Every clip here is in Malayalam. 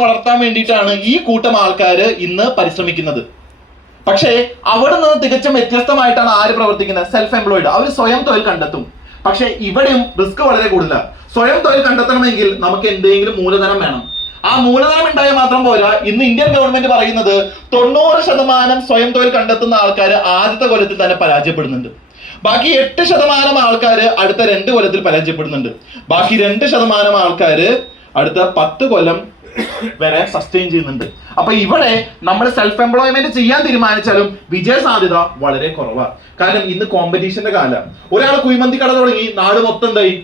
വളർത്താൻ വേണ്ടിയിട്ടാണ് ഈ കൂട്ടം ആൾക്കാർ ഇന്ന് പരിശ്രമിക്കുന്നത്. പക്ഷേ അവിടെ നിന്ന് തികച്ചും വ്യത്യസ്തമായിട്ടാണ് ആര് പ്രവർത്തിക്കുന്നത്? Self employed. അവർ സ്വയം തൊഴിൽ കണ്ടെത്തും. പക്ഷെ ഇവിടെയും റിസ്ക് വളരെ കൂടുതലാണ്. സ്വയം തൊഴിൽ കണ്ടെത്തണമെങ്കിൽ നമുക്ക് എന്തെങ്കിലും മൂലധനം വേണം. ആ മൂലധനം ഉണ്ടായാൽ മാത്രം പോരാ. ഇന്ന് ഇന്ത്യൻ ഗവൺമെന്റ് പറയുന്നത് 90% സ്വയം തൊഴിൽ കണ്ടെത്തുന്ന ആൾക്കാർ ആദ്യത്തെ കൊല്ലത്തിൽ തന്നെ പരാജയപ്പെടുന്നുണ്ട്. ബാക്കി 8% ആൾക്കാർ അടുത്ത 2 കൊല്ലത്തിൽ പരാജയപ്പെടുന്നുണ്ട്. ബാക്കി 2% ആൾക്കാർ അടുത്ത 10 കൊല്ലം വരെ സസ്റ്റെയിൻ ചെയ്യുന്നുണ്ട്. അപ്പൊ ഇവിടെ നമ്മൾ സെൽഫ് എംപ്ലോയ്മെന്റ് ചെയ്യാൻ തീരുമാനിച്ചാലും വിജയ സാധ്യത വളരെ കുറവാണ്. കാരണം ഇന്ന് കോമ്പറ്റീഷന്റെ കാലം. ഒരാൾ കുഴിമന്തി കട തുടങ്ങി, നാട് മൊത്തം എന്തായി?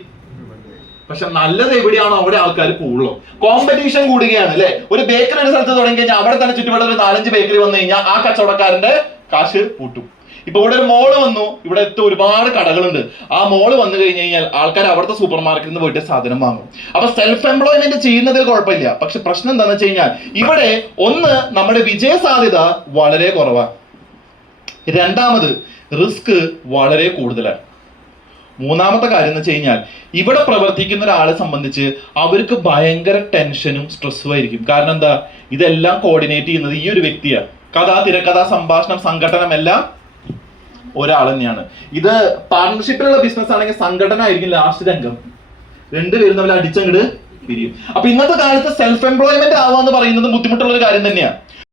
പക്ഷെ നല്ലത് എവിടെയാണോ അവിടെ ആൾക്കാർ പോകുള്ളൂ. കോമ്പറ്റീഷൻ കൂടുകയാണ് അല്ലെ. ഒരു ബേക്കറി ഒരു സ്ഥലത്ത് തുടങ്ങി കഴിഞ്ഞാൽ അവിടെ തന്നെ ചുറ്റുപാട് ഒരു 4-5 ബേക്കറി വന്നു കഴിഞ്ഞാൽ ആ കച്ചവടക്കാരന്റെ കാശ് പൂട്ടും. ഇപ്പൊ ഇവിടെ ഒരു മോള് വന്നു, ഇവിടെ ഒരുപാട് കടകളുണ്ട്. ആ മോള് വന്നു കഴിഞ്ഞു കഴിഞ്ഞാൽ ആൾക്കാർ അവിടുത്തെ സൂപ്പർ മാർക്കറ്റിൽ നിന്ന് പോയിട്ട് സാധനം വാങ്ങും. അപ്പൊ സെൽഫ് എംപ്ലോയ്മെന്റ് ചെയ്യുന്നതിൽ കുഴപ്പമില്ല. പക്ഷെ പ്രശ്നം എന്താണെന്ന് വെച്ച് കഴിഞ്ഞാൽ ഇവിടെ ഒന്ന് നമ്മുടെ വിജയ സാധ്യത വളരെ കുറവാണ്. രണ്ടാമത് റിസ്ക് വളരെ കൂടുതലാണ്. മൂന്നാമത്തെ കാര്യം എന്ന് വെച്ച് കഴിഞ്ഞാൽ ഇവിടെ പ്രവർത്തിക്കുന്ന ഒരാളെ സംബന്ധിച്ച് അവർക്ക് ഭയങ്കര ടെൻഷനും സ്ട്രെസ്സും ആയിരിക്കും. കാരണം എന്താ? ഇതെല്ലാം കോർഡിനേറ്റ് ചെയ്യുന്നത് ഈ ഒരു വ്യക്തിയാണ്. കഥ, തിരക്കഥ, സംഭാഷണം, സംഘടനം എല്ലാം ഒരാൾ തന്നെയാണ്. ഇത് പാർട്ണർഷിപ്പിലുള്ള ബിസിനസ് ആണെങ്കിൽ സംഘടന ആയിരിക്കും ലാസ്റ്റ് രംഗം. രണ്ടുപേരും തമ്മിൽ അടിച്ചങ്ങട് പിരിയും. അപ്പൊ ഇന്നത്തെ കാലത്ത് സെൽഫ് എംപ്ലോയ്മെന്റ് ആവാന്ന് പറയുന്നത് ബുദ്ധിമുട്ടുള്ള ഒരു കാര്യം തന്നെയാണ്.